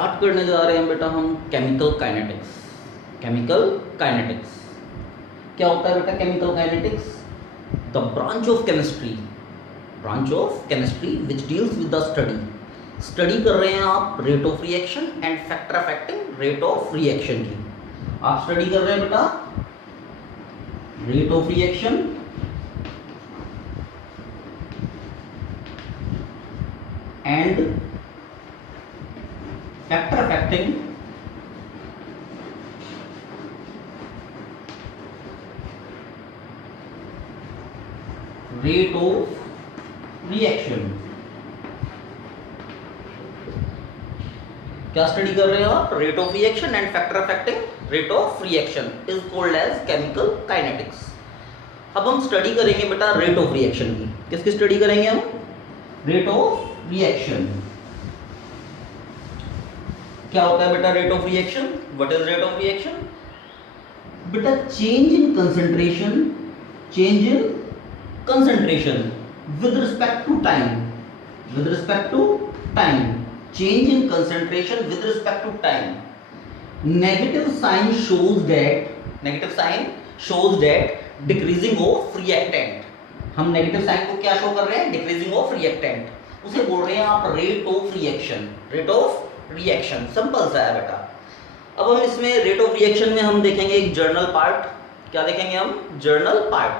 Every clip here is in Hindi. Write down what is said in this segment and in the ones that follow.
स्टार्ट करने जा रहे हैं बेटा हम केमिकल काइनेटिक्स। केमिकल काइनेटिक्स क्या होता है बेटा? Chemical kinetics the branch of chemistry which deals with the study कर रहे हैं आप rate of reaction and factor affecting rate of reaction की। आप स्टडी कर रहे हैं बेटा rate of reaction and factor affecting rate of reaction. क्या स्टडी कर रहे हो आप? Rate of reaction and factor affecting rate of reaction is called as chemical kinetics. अब हम स्टडी करेंगे बेटा रेट ऑफ रिएक्शन की। किसकी स्टडी करेंगे हम? Rate of reaction. क्या होता है बेटा rate of reaction? What is rate of reaction? बेटा change in concentration with respect to time change in concentration with respect to time. Negative sign shows that decreasing of reactant. हम नेगेटिव साइन को क्या शो कर रहे हैं? Decreasing of reactant. उसे बोल रहे हैं आप rate of reaction. Rate of reaction simple सा है बेटा। अब हम इसमें रेट ऑफ रिएक्शन में हम देखेंगे एक जर्नल पार्ट। क्या देखेंगे हम? Journal part.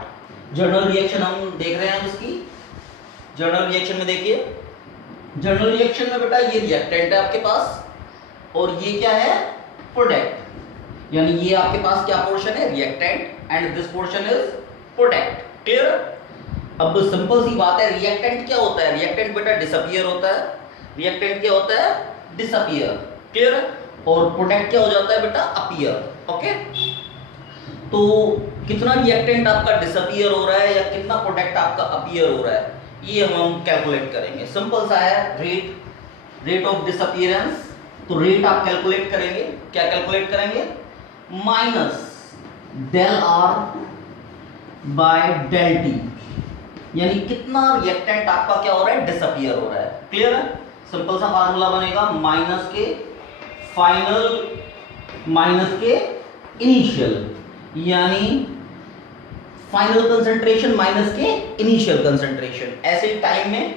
जर्नल रिएक्शन हम देख रहे हैं इसकी। जर्नल रिएक्शन में देखिए, जर्नल रिएक्शन में बेटा ये रिएक्टेंट है आपके पास और ये क्या है? प्रोडक्ट। यानी ये आपके पास क्या पोर्शन है? Reactant and this portion is product. Clear? अब सिंपल सी बात है, रिएक्टेंट क्या होता है? रिएक्टेंट बेटा डिसअपीयर होता है। रिएक्टेंट क्या होता है? डिसअपीयर। क्लियर? और प्रोडक्ट क्या हो जाता है बेटा? अपीयर। ओके, तो कितना रिएक्टेंट आपका डिसअपीयर हो रहा है या कितना प्रोडक्ट आपका अपीयर हो रहा है, ये हम कैलकुलेट करेंगे। सिंपल सा है, रेट ऑफ डिसअपीयरेंस। तो रेट आप कैलकुलेट करेंगे। क्या कैलकुलेट करेंगे? Minus del are by del t. यानी कितना रिएक्टेंट आपका क्या हो रहा है? डिसअपीयर हो रहा है। क्लियर है? सिंपल सा फार्मूला बनेगा माइनस के फाइनल माइनस के इनिशियल, यानी फाइनल कंसंट्रेशन माइनस के इनिशियल कंसंट्रेशन। ऐसे टाइम में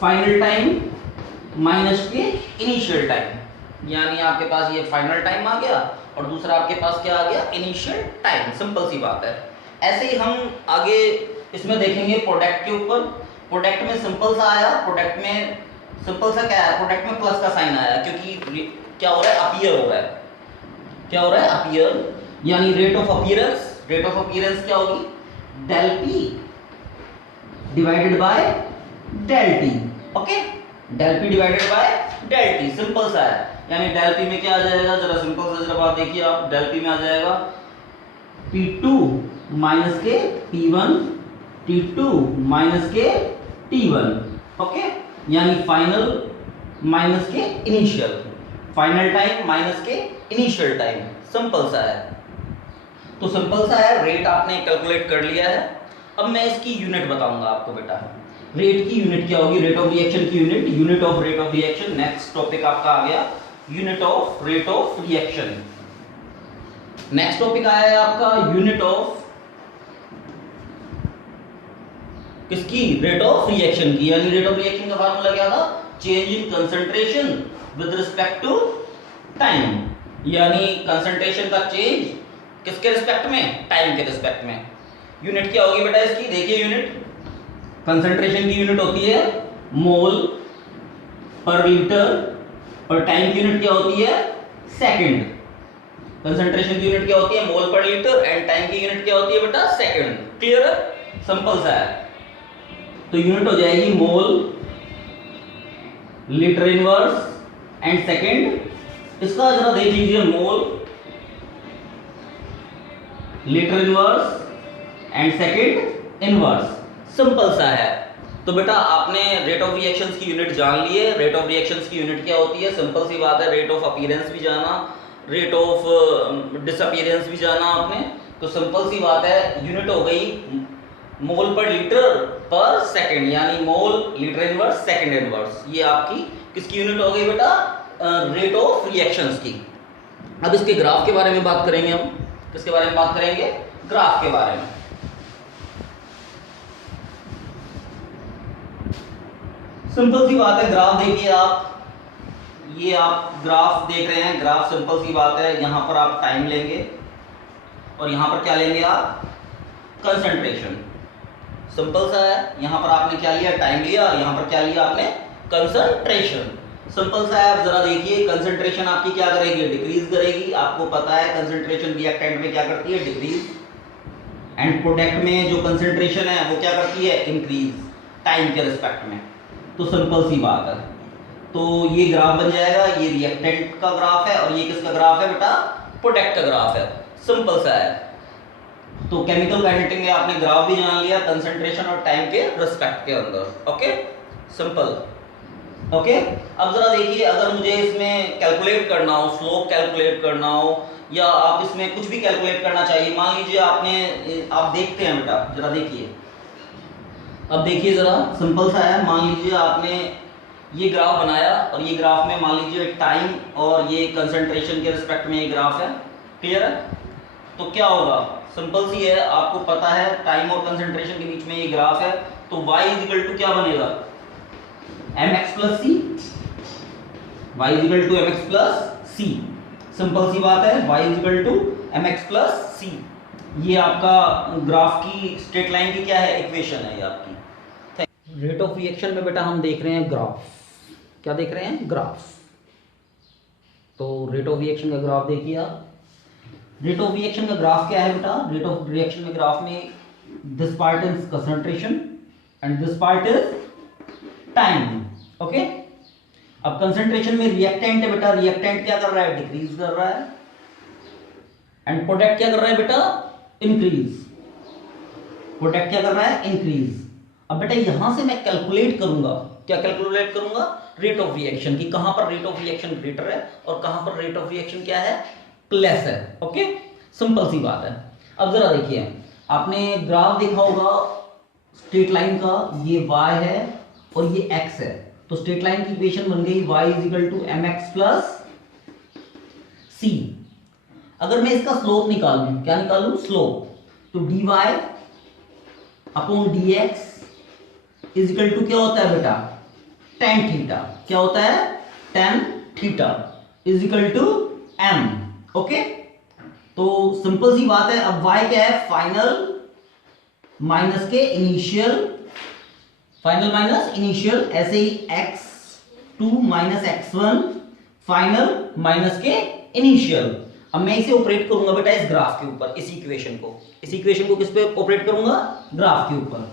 फाइनल टाइम माइनस के इनिशियल टाइम, यानी आपके पास ये फाइनल टाइम आ गया और दूसरा आपके पास क्या आ गया? Initial time. सिंपल सी बात है। ऐसे ही हम आगे इसमें देखेंगे प्रोडक्ट के ऊपर। प्रोडक्ट में सिंपल सा आया, प्रोडक्ट में सिंपल सा क्या है? प्रोडक्ट में प्लस का साइन आया क्योंकि क्या हो रहा है? अपीयर हो रहा है। क्या हो रहा है? अपीयर। यानी rate of appearance, rate of appearance क्या होगी? Del p divided by del t. Okay, del p divided by del T. Simple सा है। यानी डेल पी में क्या आ जाएगा? जरा सिंपल सा जरा बात देखिए आप। डेल पी में आ जाएगा P2 माइनस के P1, T2 माइनस के T1। ओके, यानी फाइनल माइनस के इनिशियल, फाइनल टाइम माइनस के इनिशियल टाइम। सिंपल सा है। तो सिंपल सा है, रेट आपने कैलकुलेट कर लिया है। अब मैं इसकी यूनिट बताऊंगा आपको बेटा। रेट की यूनिट क्या होगी? रेट ऑफ रिएक्शन की unit, unit of rate of reaction. Next topic आपका आ गया unit of rate of reaction. Next topic आया है आपका यूनिट ऑफ किसकी? रेट ऑफ रिएक्शन की। यानी रेट ऑफ रिएक्शन का फार्मूला क्या था? Change in concentration with respect to time. यानी कंसंट्रेशन का चेंज किसके रिस्पेक्ट में? टाइम के रिस्पेक्ट में। यूनिट क्या होगी बेटा इसकी? देखिए यूनिट, कंसंट्रेशन की यूनिट होती है मोल पर लीटर और टाइम की यूनिट क्या होती है? सेकंड। कंसंट्रेशन की यूनिट क्या होती है? मोल पर लीटर एंड टाइम की यूनिट क्या होती है बेटा? सेकंड। क्लियर है? सिंपल सा है। तो यूनिट हो जाएगी mole, litre inverse and second. इसका जरा देख लीजिए, mole, litre inverse and second inverse. Simple सा है। तो बेटा आपने रेट ऑफ रिएक्शंस की यूनिट जान ली है। रेट ऑफ रिएक्शंस की यूनिट क्या होती है? सिंपल सी बात है, रेट ऑफ अपीयरेंस भी जाना, रेट ऑफ डिसअपीयरेंस भी जाना आपने। तो सिंपल सी बात है, यूनिट हो गई मोल पर लीटर पर सेकंड, यानी मोल लीटर इनवर्स सेकंड इनवर्स। ये आपकी किसकी यूनिट हो गई बेटा? रेट ऑफ रिएक्शंस की। अब इसके ग्राफ के बारे में बात करेंगे हम। किसके बारे में बात करेंगे? ग्राफ के बारे में। सिंपल सी बात है, ग्राफ देखिए आप, ये आप ग्राफ देख रहे हैं। ग्राफ सिंपल सी बात है, यहां पर आप टाइम लेंगे और यहां पर क्या लेंगे आप? कंसंट्रेशन। सिंपल सा है, यहां पर आपने क्या लिया? टाइम लिया, और यहां पर क्या लिया आपने? कंसंट्रेशन। सिंपल सा है। आप जरा देखिए, कंसंट्रेशन आपकी क्या करेगी? डिक्रीज करेगी। आपको पता है कंसंट्रेशन रिएक्टेंट में क्या करती है? डिक्रीज। एंड प्रोडक्ट में जो कंसंट्रेशन है वो क्या करती है? इंक्रीज, टाइम के रिस्पेक्ट में। तो सिंपल सी बात है। तो ये ग्राफ बन जाएगा, ये रिएक्टेंट का ग्राफ है और ये किसका ग्राफ है बेटा? प्रोडक्ट का ग्राफ है। सिंपल सा है। तो केमिकल काइनेटिक में आपने ग्राफ भी जान लिया कंसंट्रेशन और टाइम के रिस्पेक्ट के अंदर। Okay, simple. ओके, अब जरा देखिए, अगर मुझे इसमें कैलकुलेट करना हो, स्लोप कैलकुलेट करना हो, या आप इसमें कुछ भी कैलकुलेट करना चाहिए। मान लीजिए आप देखते हैं बेटा, जरा देखिए, अब देखिए जरा, सिंपल सा है। मान लीजिए आपने ये ग्राफ बनाया और ये ग्राफ में मान लीजिए टाइम और ये कंसंट्रेशन के रिस्पेक्ट में ये ग्राफ है। क्लियर है? तो क्या होगा? सिंपल सी है, आपको पता है टाइम और कंसंट्रेशन के बीच में ये ग्राफ है। तो y इज इक्वल टू क्या बनेगा? mx plus C. y is equal to mx plus C. Simple सी बात है, y is equal to mx plus C. ये आपका ग्राफ की स्ट्रेट लाइन की क्या है? इक्वेशन है ये आपकी। रेट ऑफ रिएक्शन में बेटा हम देख रहे हैं ग्राफ। क्या देख रहे हैं? ग्राफ। तो रेट ऑफ रिएक्शन का ग्राफ देखिए आप। रेट ऑफ रिएक्शन का ग्राफ क्या है बेटा? रेट ऑफ रिएक्शन में ग्राफ में this part is concentration and this part is time. Okay, अब कंसंट्रेशन में रिएक्टेंट है बेटा, रिएक्टेंट क्या कर रहा है? डिक्रीज कर रहा है। एंड प्रोडक्ट क्या कर रहा है बेटा? इंक्रीज। प्रोडक्ट क्या कर रहा है? इंक्रीज। अब बेटा यहां से मैं कैलकुलेट करूंगा, क्या कैलकुलेट करूंगा? रेट ऑफ रिएक्शन की। कहां पर रेट ऑफ रिएक्शन ग्रेटर है और कहां पर रेट ऑफ रिएक्शन क्या है? लेस है। ओके, सिंपल सी बात है। अब जरा देखिए, आपने ग्राफ देखा होगा स्ट्रेट लाइन का, ये y है और ये x है। तो स्ट्रेट लाइन की इक्वेशन बन गई y is equal to mx plus C. अगर मैं इसका स्लोप निकालूं, क्या निकालूं? स्लोप। तो dy upon dx is equal to क्या होता है बेटा? tan theta. क्या होता है? tan theta is equal to m। Okay, तो सिंपल सी बात है। अब y क्या है? फाइनल माइनस के इनिशियल, फाइनल माइनस इनिशियल, ऐसे ही x2 minus x1 final minus के इनिशियल। अब मैं इसे ऑपरेट करूंगा बेटा इस ग्राफ के ऊपर, इस इक्वेशन को किस पे ऑपरेट करूंगा? ग्राफ के ऊपर।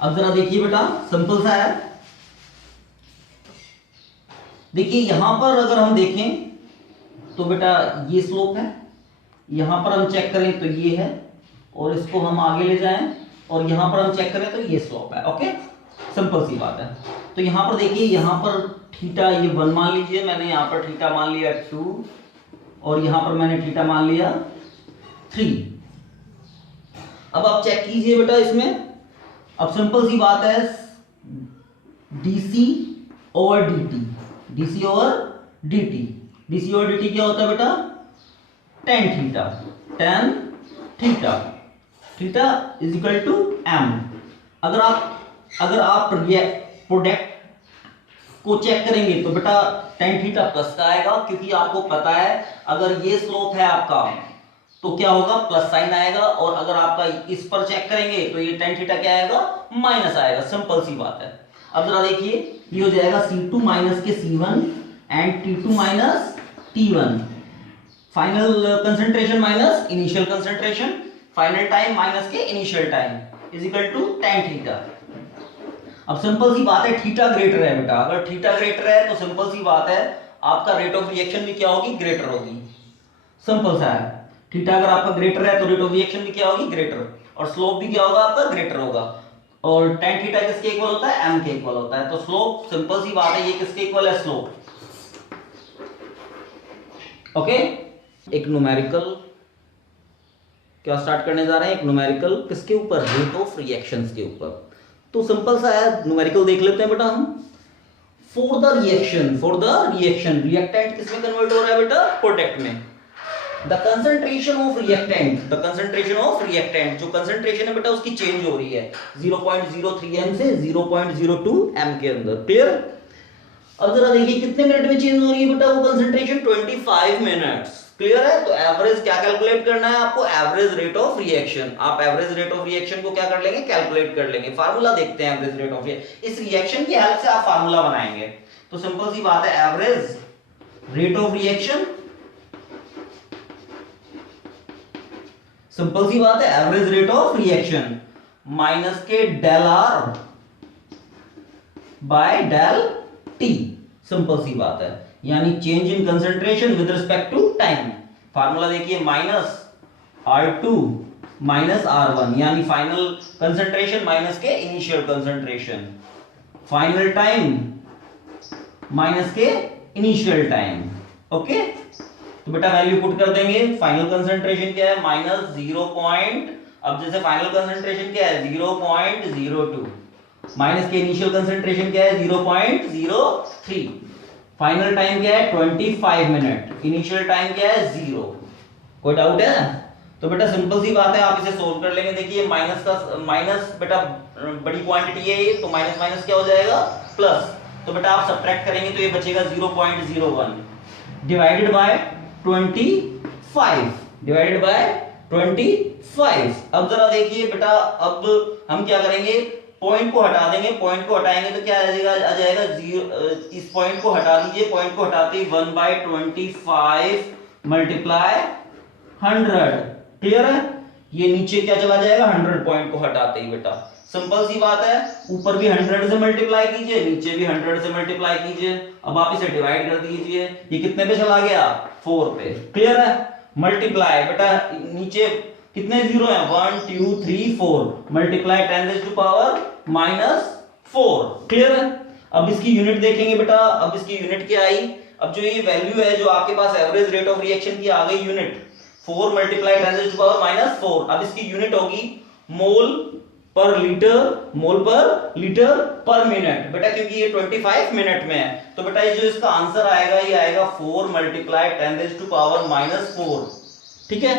अब जरा देखिए बेटा, सिंपल सा है। देखिए यहां पर अगर हम देखें तो बेटा ये स्लोप है, यहां पर हम चेक करें तो ये है, और इसको हम आगे ले जाएं और यहां पर हम चेक करें तो ये स्लोप है। ओके, सिंपल सी बात है। तो यहां पर देखिए, यहां पर थीटा ये 1 मान लीजिए, मैंने यहां पर थीटा मान लिया 2 और यहां पर मैंने थीटा मान लिया 3। अब आप चेक कीजिए बेटा इसमें। अब सिंपल सी बात है, dc over dt, dc over dt, dc over dt क्या होता है बेटा? tan theta, tan theta, theta is equal to m। अगर आप प्रोडक्ट को चेक करेंगे तो बेटा tan थीटा प्लस का आएगा, क्योंकि आपको पता है अगर ये स्लोप है आपका तो क्या होगा? प्लस साइन आएगा, और अगर आपका इस पर चेक करेंगे तो ये tan थीटा क्या आएगा? माइनस आएगा। सिंपल सी बात है। अब जरा देखिए, ये हो जाएगा C2 माइनस के C1 and T2 minus T1। Final concentration minus initial concentration, final time minus के initial time is equal to tan theta. अब सिंपल सी बात है, थीटा ग्रेटर है बेटा। अगर थीटा ग्रेटर है तो सिंपल सी बात है, आपका रेट ऑफ रिएक्शन भी क्या होगी? ग्रेटर होगी। सिंपल सा है, थीटा अगर आपका ग्रेटर है तो रेट ऑफ रिएक्शन भी क्या होगी? ग्रेटर, और स्लोप भी क्या होगा? आपका ग्रेटर होगा। और tan थीटा किसके इक्वल होता है? m के इक्वल होता है। तो स्लोप, सिंपल सी बात है, ये किसके इक्वल है? स्लोप। ओके, एक न्यूमेरिकल क्या स्टार्ट करने जा रहे हैं? एक न्यूमेरिकल किसके ऊपर? रेट ऑफ रिएक्शंस के ऊपर। तो सिंपल सा है, न्यूमेरिकल देख लेते हैं बेटा हम। फॉर द रिएक्शन रिएक्टेंट किसमें कन्वर्ट हो रहा है बेटा? प्रोडक्ट में। द कंसंट्रेशन ऑफ रिएक्टेंट जो कंसंट्रेशन है बेटा उसकी चेंज हो रही है 0.03 m से 0.02 m के अंदर। क्लियर? अब जरा देखिए कितने मिनट में चेंज हो रही है बेटा वो कंसंट्रेशन? 25 मिनट्स। क्लियर है? तो एवरेज क्या कैलकुलेट करना है आपको? Average rate of reaction. आप एवरेज रेट ऑफ रिएक्शन को क्या कर लेंगे? कैलकुलेट कर लेंगे। फार्मूला देखते हैं एवरेज रेट ऑफ रिएक्शन। इस रिएक्शन की हेल्प से आप फार्मूला बनाएंगे। तो सिंपल सी बात है, average rate of reaction, simple सी बात है, average rate of reaction minus के del are by del T. Simple सी बात है, यानी change in concentration with respect to time. Formula देखिए, माइनस R2 माइनस R1, यानी फाइनल कंसंट्रेशन माइनस के initial concentration, final time minus के इनिशियल टाइम। ओके, तो बेटा वैल्यू पुट कर देंगे। फाइनल कंसंट्रेशन क्या है? माइनस 0. अब जैसे फाइनल कंसंट्रेशन क्या है? 0.02, माइनस के इनिशियल कंसंट्रेशन क्या है? 0.03। फाइनल टाइम क्या है? 25 मिनट। इनिशियल टाइम क्या है? 0। कोई डाउट है? तो बेटा सिंपल सी बात है, आप इसे सोल्व कर लेंगे। देखिए माइनस का माइनस बेटा बड़ी क्वांटिटी है ये, तो माइनस माइनस क्या हो जाएगा? प्लस। तो बेटा आप सब्ट्रैक्ट करेंगे तो ये बचेगा 0.01 डिवाइडेड बाय 25, डिवाइडेड बाय 25। अब जरा देखिए बेटा, अब हम क्या करेंगे? पॉइंट को हटा देंगे। पॉइंट को हटाएंगे तो क्या आ जाएगा? 0। इस पॉइंट को हटा दीजिए। पॉइंट को हटाते ही 1/25 मल्टीप्लाई 100। क्लियर है? ये नीचे क्या चला जाएगा? 100 पॉइंट को हटाते ही बेटा। सिंपल सी बात है, ऊपर भी 100 से मल्टीप्लाई कीजिए, नीचे भी 100 से मल्टीप्लाई कीजिए। अब आप इसे डिवाइड कर दीजिए। ये कितने पे चला गया? 4 पे। क्लियर है? मल्टीप्लाई बेटा, नीचे कितने जीरो हैं? 1 2 3 4, मल्टीप्लाई 10⁻⁻⁴। क्लियर है? अब इसकी यूनिट देखेंगे बेटा। अब इसकी यूनिट क्या आई? अब जो ये वैल्यू है जो आपके पास एवरेज रेट ऑफ रिएक्शन की आ गई यूनिट, 4 मल्टीप्लाई 10⁻⁻⁴। अब इसकी यूनिट होगी मोल पर लीटर पर मिनट बेटा, क्योंकि ये 25 मिनट में है। तो बेटा ये जो इसका आंसर आएगा ये आएगा 4 मल्टीप्लाई 10⁻⁻⁴। ठीक है?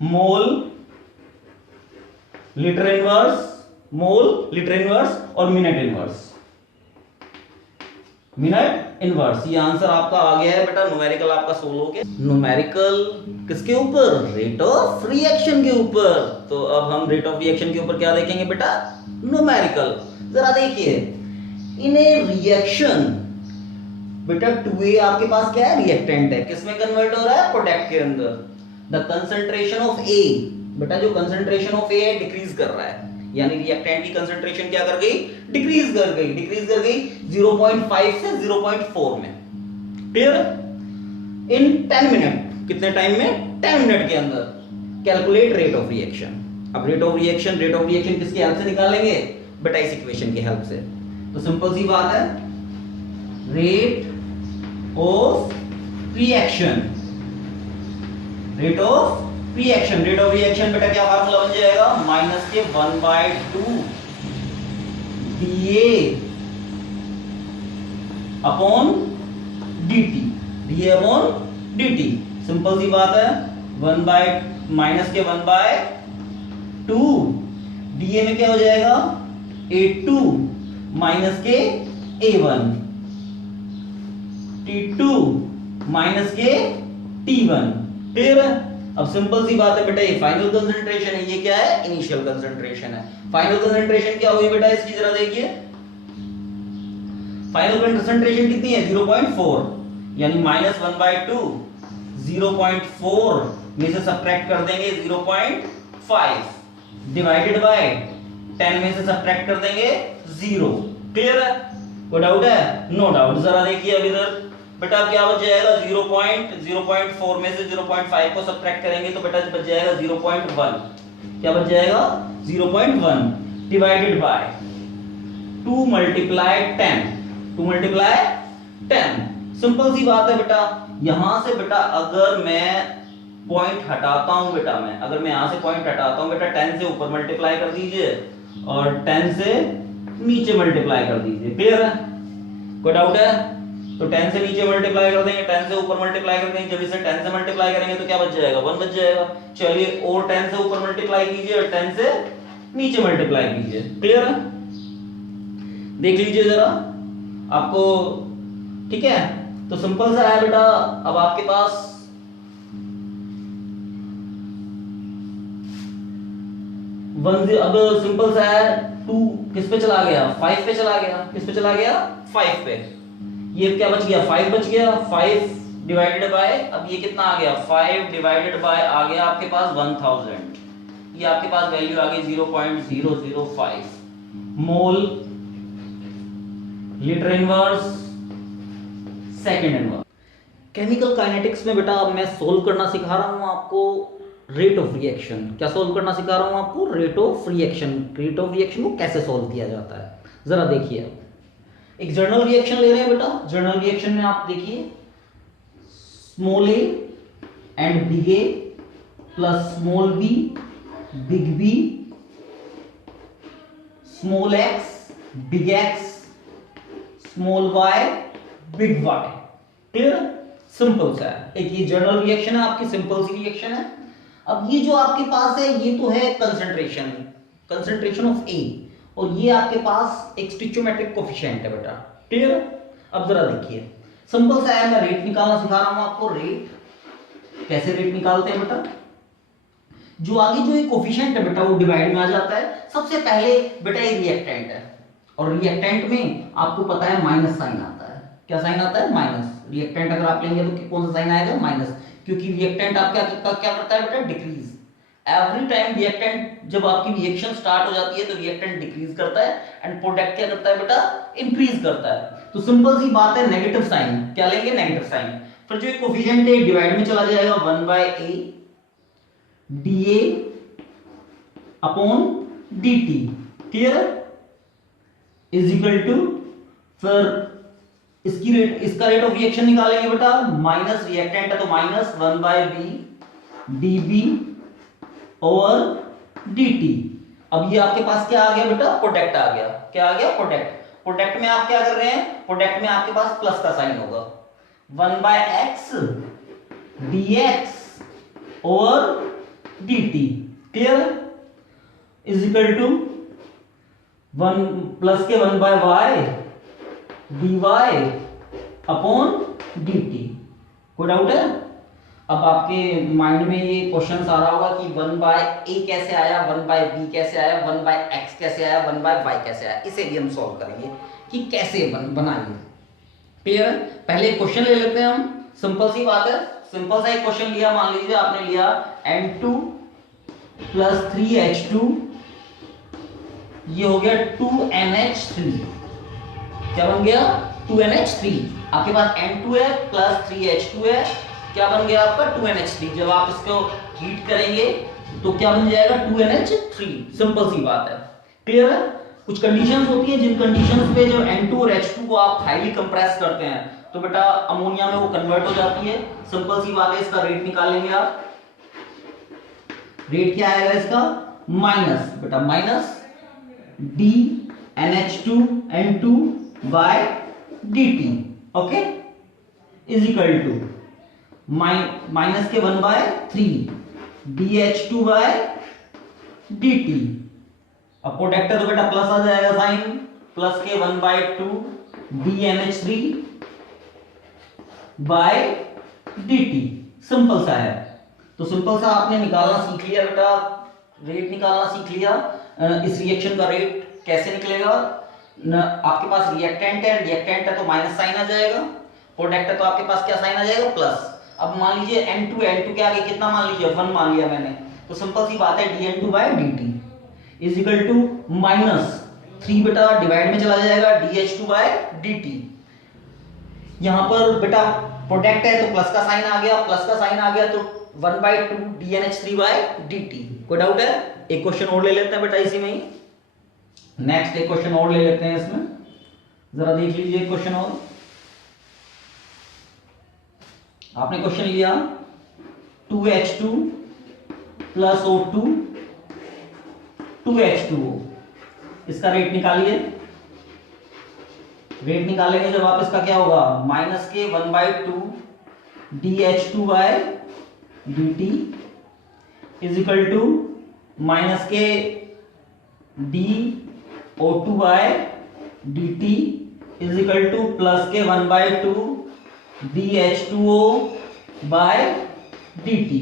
मोल लीटर इनवर्स और मिनट इनवर्स। ये आंसर आपका आ गया है बेटा। न्यूमेरिकल आपका सोल्व हो गया। न्यूमेरिकल किसके ऊपर? रेट ऑफ रिएक्शन के ऊपर। तो अब हम रेट ऑफ रिएक्शन के ऊपर क्या देखेंगे बेटा? न्यूमेरिकल। जरा देखिए, इन ए रिएक्शन बेटा 2A आपके पास क्या है? रिएक्टेंट है। किसमें कन्वर्ट हो रहा है? प्रोडक्ट के अंदर। द कंसंट्रेशन ऑफ A बेटा, जो कंसंट्रेशन ऑफ A है डिक्रीज कर रहा है, यानी रिएक्टेंट की कंसंट्रेशन क्या कर गई? डिक्रीज कर गई 0.5 से 0.4 में। क्लियर? इन 10 मिनट। कितने टाइम में? 10 मिनट के अंदर। Calculate rate of reaction. अब रेट ऑफ रिएक्शन किसकी हेल्प से निकालेंगे बेटा? इस इक्वेशन की हेल्प से। तो सिंपल सी बात है, रेट ऑफ रिएक्शन बेटा क्या फार्मूला बन जाएगा? माइनस के 1/2 dA अपॉन dt। सिंपल सी बात है, माइनस के 1/2 dA में क्या हो जाएगा? A2 माइनस के A1, T2 माइनस के T1। क्लियर है? अब सिंपल सी बात है बेटा, ये फाइनल कंसंट्रेशन है, ये क्या है? इनिशियल कंसंट्रेशन है। फाइनल कंसंट्रेशन क्या हुई बेटा इसकी? जरा देखिए, फाइनल कंसंट्रेशन कितनी है? 0.4, यानी -1/2 0.4 में से सब्ट्रैक्ट कर देंगे 0.5 डिवाइडेड बाय 10 में से सब्ट्रैक्ट कर देंगे 0। क्लियर है? कोई डाउट है? No doubt. जरा देखिए अब इधर बेटा क्या बच जाएगा? 0.4 में से 0.5 को सब्ट्रैक्ट करेंगे तो बेटा बच जाएगा 0.1। क्या बच जाएगा? 0.1 डिवाइडेड बाय 2 मल्टीप्लाई 10। सिंपल सी बात है बेटा। यहां से बेटा अगर मैं पॉइंट हटाता हूं बेटा, मैं अगर मैं यहां से पॉइंट हटाता हूं बेटा, 10 से ऊपर मल्टीप्लाई कर दीजिए और 10 से नीचे मल्टीप्लाई कर दीजिए। क्लियर है? कोई डाउट है? तो 10 से नीचे मल्टीप्लाई कर देंगे, 10 से ऊपर मल्टीप्लाई कर देंगे। जब इसे 10 से मल्टीप्लाई करेंगे तो क्या बच जाएगा? 1 बच जाएगा। चलिए और 10 से ऊपर मल्टीप्लाई कीजिए और 10 से नीचे मल्टीप्लाई कीजिए। क्लियर है? देख लीजिए जरा आपको, ठीक है? तो सिंपल सा है बेटा। अब आपके पास अब सिंपल सा है, 2 किस पे चला गया? 5 पे चला गया। किस पे चला गया? 5 पे। ये क्या बच गया? 5 बच गया। 5 डिवाइडेड बाय, अब ये कितना आ गया? 5 डिवाइडेड बाय आ गया आपके पास 1000। ये आपके पास वैल्यू आ गई 0.005 मोल litre inverse second inverse. Chemical kinetics में बेटा अब मैं सोल्व करना सिखा रहा हूं आपको रेट ऑफ रिएक्शन। क्या सोल्व करना सिखा रहा हूं आपको? Rate of reaction. Rate of reaction को कैसे सोल्व किया जाता है जरा देखिए। आप एक जर्नल रिएक्शन ले रहे हैं बेटा। जर्नल रिएक्शन में आप देखिए, small a and big a plus small b big b, small x big x, small y big y. Clear? Simple सा है। एक ये जर्नल रिएक्शन है आपकी, सिंपल सी रिएक्शन है। अब ये जो आपके पास है ये तो है कंसंट्रेशन, कंसंट्रेशन ऑफ ए, और ये आपके पास एक स्टोइचोमेट्रिक कोफिशिएंट है बेटा। क्लियर? अब जरा देखिए, सिंपल सा है, मैं रेट निकालना सिखा रहा हूं आपको। रेट कैसे रेट निकालते हैं बेटा? जो आगे जो एक कोफिशिएंट है बेटा वो डिवाइड में आ जाता है। सबसे पहले बेटा ये रिएक्टेंट है, और रिएक्टेंट में आपको पता है माइनस साइन आता है। क्या साइन आता है? माइनस। रिएक्टेंट अगर आप लेंगे तो कौन सा साइन आएगा? माइनस, क्योंकि रिएक्टेंट आपका क्या करता है बेटा? डिक्रीज। एवरी टाइम रिएक्टेंट, जब आपकी रिएक्शन स्टार्ट हो जाती है तो रिएक्टेंट डिक्रीज करता है एंड प्रोडक्ट क्या करता है बेटा? इंक्रीज करता है। तो सिंपल सी बात है, नेगेटिव साइन। क्या लेंगे? Negative sign. फिर जो कोफिशिएंट है डिवाइड में चला जाएगा 1/a dA upon dt। Clear? Is equal to, फिर इसका रेट ऑफ रिएक्शन निकालेंगे बेटा। माइनस रिएक्टेंट है तो minus 1/b dB over dt। अब ये आपके पास क्या आ गया बेटा? प्रोडक्ट आ गया। क्या आ गया? प्रोडक्ट। प्रोडक्ट में आप क्या कर रहे हैं? प्रोडक्ट में आपके पास प्लस का साइन होगा। 1/x dx over dt। Clear? Is equal to 1 plus के 1/y dy अपॉन dt। कोई डाउट है? अब आपके माइंड में ये क्वेश्चन आ रहा होगा कि 1/a कैसे आया, 1/b कैसे आया, 1/x कैसे आया, 1/y कैसे आया। इसे भी हम सॉल्व करेंगे कि कैसे बनाएंगे। क्लियर? पहले क्वेश्चन ले लेते हैं हम। सिंपल सी बात है, सिंपल सा एक क्वेश्चन लिया। मान लीजिए आपने लिया N2 प्लस 3H2, ये हो गया 2NH3। क्या बन गया? 2NH3। आपके पास N2 है प्लस 3H2 है, क्या बन गया आपका? 2NH3। जब आप इसको हीट करेंगे तो क्या बन जाएगा? 2NH3। सिंपल सी बात है। क्लियर है? कुछ कंडीशंस होती है जिन कंडीशंस पे जब N2 और H2 को आप हाईली कंप्रेस करते हैं तो बेटा अमोनिया में वो कन्वर्ट हो जाती है। सिंपल सी बात है। इसका रेट निकालेंगे आप। रेट क्या आएगा इसका? माइनस बेटा minus d NH2 N2 by dt। Okay? Is equal to minus के 1/3 dH2 बाय dt। अब प्रोडक्ट है तो बेटा प्लस आ जाएगा साइन, प्लस के 1/2 dNH3 बाय dt। सिंपल सा है। तो सिंपल सा आपने निकालना सीख लिया बेटा, रेट निकालना सीख लिया। इस रिएक्शन का रेट कैसे निकलेगा? आपके पास रिएक्टेंट है तो माइनस साइन आ जाएगा, प्रोडक्ट है तो आपके पास क्या साइन आ जाएगा? प्लस। अब मान लीजिए N2 के आगे कितना मान लीजिए? 1 मान लिया मैंने, तो सिंपल सी बात है dN2 by dt is equal to minus 3 बेटा डिवाइड में चला जाएगा dH2 बाय dt। यहां पर बेटा प्रोडक्ट है तो प्लस का साइन आ गया, प्लस का साइन आ गया तो 1/2 dNH3 बाय dt। कोई डाउट है? एक क्वेश्चन और ले लेते हैं बेटा इसी में ही। नेक्स्ट एक क्वेश्चन और ले लेते हैं इसमें, जरा देख लीजिए क्वेश्चन और। आपने क्वेश्चन लिया 2H2 प्लस O2 2H2O। इसका रेट निकालिए। रेट निकालेंगे जब आप, इसका क्या होगा, माइनस के 1/2 dH2/dt is equal to minus के dO2/dt is equal two plus के 1/2 dH2O/dt।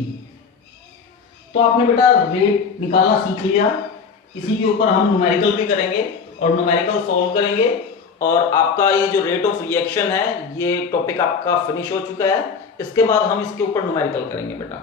तो आपने बेटा रेट निकालना सीख लिया। इसी के ऊपर हम न्यूमेरिकल भी करेंगे और न्यूमेरिकल सॉल्व करेंगे, और आपका ये जो रेट ऑफ रिएक्शन है ये टॉपिक आपका फिनिश हो चुका है। इसके बाद हम इसके ऊपर न्यूमेरिकल करेंगे बेटा।